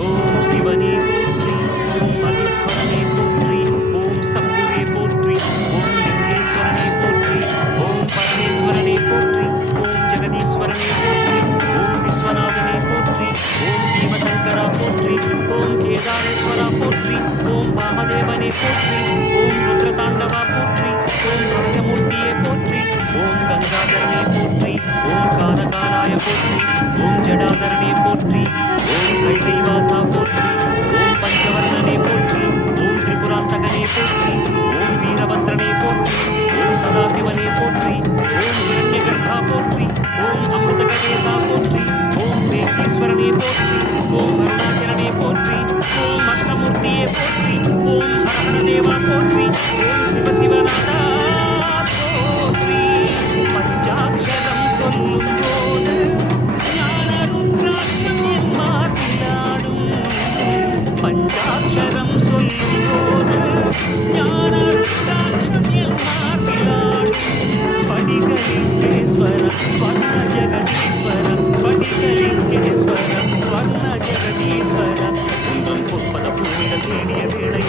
ஓம் சிவனே போற்றி, ஓம் மகேஸ்வரனே போற்றி, ஓம் சம்புவே போற்றி, ஓம் லிங்கேஸ்வரனே போற்றி, ஓம் பரமேஸ்வரனே போற்றி, ஓம் ஜெகதீஸ்வரனே போற்றி, ஓம் விஸ்வநாதனே போற்றி, ஓம் பீமசங்கரா போற்றி, ஓம் கேதாரேஸ்வரா போற்றி, ஓம் வாமதேவனே போற்றி, ஓம் ருத்ரதாண்டவா போற்றி, ஓம் பிரளயமூர்த்தியே போற்றி, ஓம் கங்காதரனே போற்றி, ஓம் காலகாலாய போற்றி, ஓம் ஜடாதரனே போற்றி, ஓம் கைலைவாசா போற்றி, ஓம் பஞ்சவர்ணனே போற்றி, ஓம் திரிபுராந்தகனே போற்றி, ஓம் வீரபத்ரனே போற்றி, ஓம் சதாசிவனே போற்றி, ஓம் இரண்யகர்ப்பா போற்றி, ஓம் அமிர்தகணேசா போற்றி, ஓம் வேங்கீஸ்வரனே போற்றி, ஓம் அருணாச்சலனே போற்றி, ஓம் அஷ்டமூர்த்தியே போற்றி, ஓம் ஹரஹரதேவா போற்றி, ஓம் சிவசிவநாதா போற்றி. பஞ்சாட்சரம் சொல்லும் போது ஞான ருத்ராட்சம் என் மார்பிலாடும். பஞ்சாட்சரம் சொல்லும் போது ஞான ருத்ராட்சம் என் மார்பிலாடும். ஸ்படிகலிங்கேஸ்வர ஸ்வர்ண ஜெகதீஸ்வர, ஸ்படிகலிங்கேஸ்வர ஸ்வர்ண ஜெகதீஸ்வர, உந்தன் பொற்பத புனித தேடிய வேளை